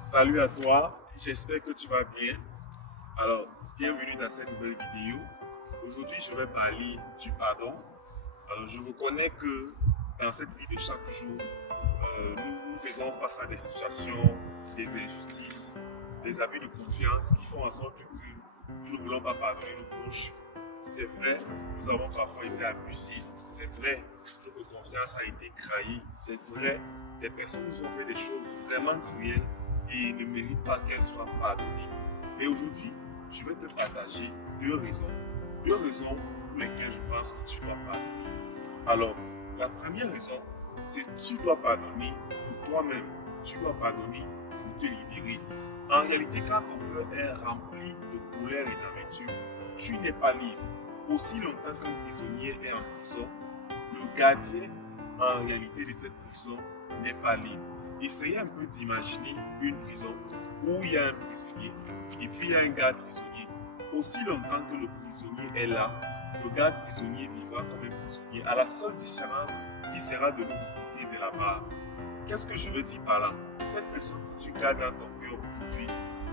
Salut à toi, j'espère que tu vas bien. Alors, bienvenue dans cette nouvelle vidéo. Aujourd'hui, je vais parler du pardon. Alors, je reconnais que dans cette vie de chaque jour, nous faisons face à des situations, des injustices, des abus de confiance qui font en sorte que nous ne voulons pas pardonner nos proches. C'est vrai, nous avons parfois été abusés. C'est vrai, notre confiance a été trahie. C'est vrai, des personnes nous ont fait des choses vraiment cruelles et ne méritent pas qu'elles soient pardonnées. Et aujourd'hui, je vais te partager deux raisons. Deux raisons pour lesquelles je pense que tu dois pardonner. Alors, la première raison, c'est que tu dois pardonner pour toi-même. Tu dois pardonner pour te libérer. En réalité, quand ton cœur est rempli de colère et d'amertume, tu n'es pas libre. Aussi longtemps qu'un prisonnier est en prison, le gardien, en réalité, de cette prison n'est pas libre. Essayez un peu d'imaginer une prison où il y a un prisonnier et puis il y a un garde prisonnier. Aussi longtemps que le prisonnier est là, le garde prisonnier vivra comme un prisonnier, à la seule différence qui sera de l'autre côté de la barre. Qu'est-ce que je veux dire par là? Cette personne que tu gardes dans ton cœur aujourd'hui,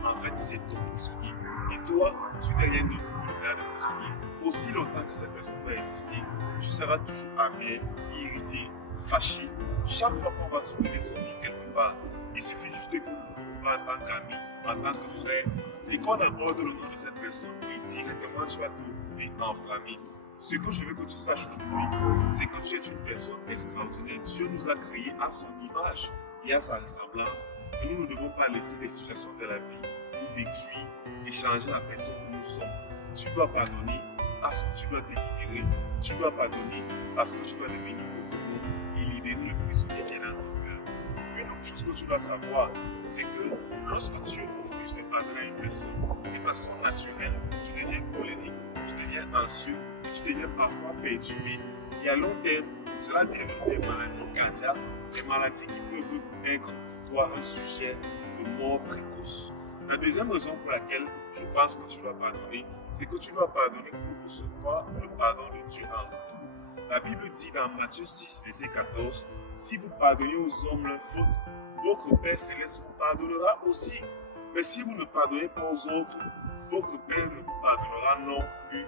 en fait, c'est ton prisonnier. Et toi, tu n'es rien d'autre que le garde prisonnier. Aussi longtemps que cette personne va exister, tu seras toujours amer, irrité, fâché. Chaque fois qu'on va soulever son nom quelque part, il suffit juste que vous en tant qu'ami, en tant que frère, et qu'on aborde le nom de cette personne, et directement tu vas te retrouver enflammé. Ce que je veux que tu saches aujourd'hui, c'est que tu es une personne extraordinaire. Dieu nous a créés à son image et à sa ressemblance. Et nous ne devons pas laisser des situations de la vie nous détruire et changer la personne que nous sommes. Tu dois pardonner parce que tu dois te libérer. Tu dois pardonner parce que tu dois devenir autonome et libérer le prisonnier qui est dans ton cœur. Une autre chose que tu dois savoir, c'est que lorsque tu refuses de pardonner à une personne de façon naturelle, tu deviens colérique, tu deviens anxieux et tu deviens parfois perturbé. Et à long terme, cela développe des maladies cardiaques, des maladies qui peuvent être pour toi un sujet de mort précoce. La deuxième raison pour laquelle je pense que tu dois pardonner, c'est que tu dois pardonner pour recevoir le pardon de Dieu en retour. La Bible dit dans Matthieu 6, verset 14, « Si vous pardonnez aux hommes leurs fautes, votre Père Céleste vous pardonnera aussi. Mais si vous ne pardonnez pas aux autres, votre Père ne vous pardonnera non plus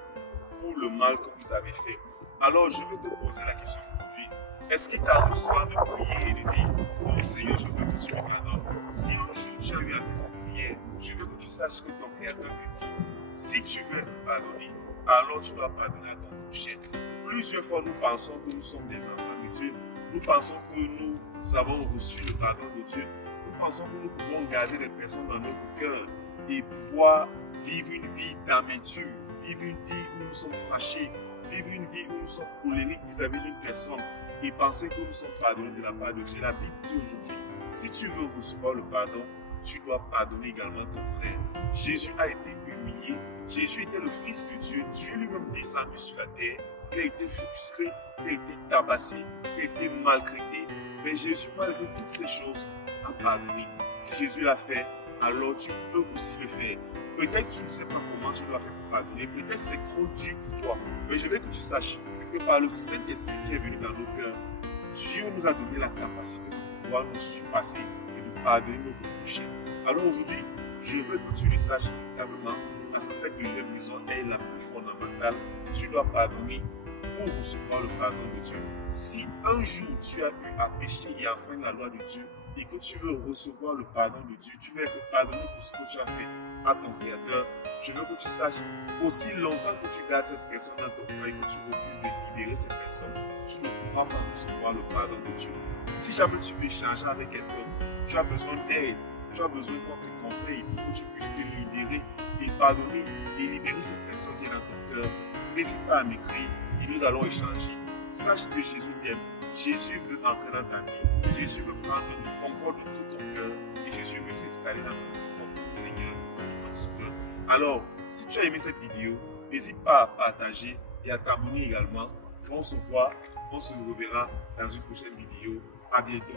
pour le mal que vous avez fait. » Alors, je veux te poser la question aujourd'hui. Est-ce qu'il t'arrive souvent de prier et de dire, « Oh Seigneur, je veux que tu me pardonnes. » Si un jour tu as eu à faire cette prière, je veux que tu saches que ton Créateur te dit, si tu veux me pardonner, alors tu dois pardonner à ton prochain. Plusieurs fois, nous pensons que nous sommes des enfants de Dieu. Nous pensons que nous avons reçu le pardon de Dieu. Nous pensons que nous pouvons garder des personnes dans notre cœur et pouvoir vivre une vie d'amertume, vivre une vie où nous sommes fâchés, vivre une vie où nous sommes colériques vis-à-vis d'une personne et penser que nous sommes pardonnés de la part de Dieu. La Bible dit aujourd'hui, si tu veux recevoir le pardon, tu dois pardonner également ton frère. Jésus a été humilié. Jésus était le Fils de Dieu. Dieu lui-même descendu sur la terre. Il a été frustré, il a été tabassé, il a été maltraité. Mais Jésus, malgré toutes ces choses, a pardonné. Si Jésus l'a fait, alors tu peux aussi le faire. Peut-être que tu ne sais pas comment tu dois faire pour pardonner. Peut-être que c'est trop dur pour toi. Mais je veux que tu saches que par le Saint-Esprit qui est venu dans nos cœurs, Dieu nous a donné la capacité de pouvoir nous surpasser et de pardonner nos péchés. Alors aujourd'hui, je veux que tu le saches véritablement parce que cette deuxième raison est la plus fondamentale. Tu dois pardonner pour recevoir le pardon de Dieu. Si un jour tu as eu à pécher et enfreindre la loi de Dieu et que tu veux recevoir le pardon de Dieu, tu veux être pardonné pour ce que tu as fait à ton Créateur, je veux que tu saches aussi longtemps que tu gardes cette personne dans ton cœur et que tu refuses de libérer cette personne, tu ne pourras pas recevoir le pardon de Dieu. Si jamais tu veux échanger avec quelqu'un, tu as besoin d'aide, tu as besoin qu'on te conseille pour que tu puisses te libérer et pardonner et libérer cette personne qui est dans ton cœur. N'hésite pas à m'écrire et nous allons échanger. Sache que Jésus t'aime. Jésus veut entrer dans ta vie. Jésus veut prendre le contrôle de tout ton cœur et Jésus veut s'installer dans ton cœur comme ton Seigneur et ton Sauveur. Alors, si tu as aimé cette vidéo, n'hésite pas à partager et à t'abonner également. On se voit, on se reverra dans une prochaine vidéo. À bientôt.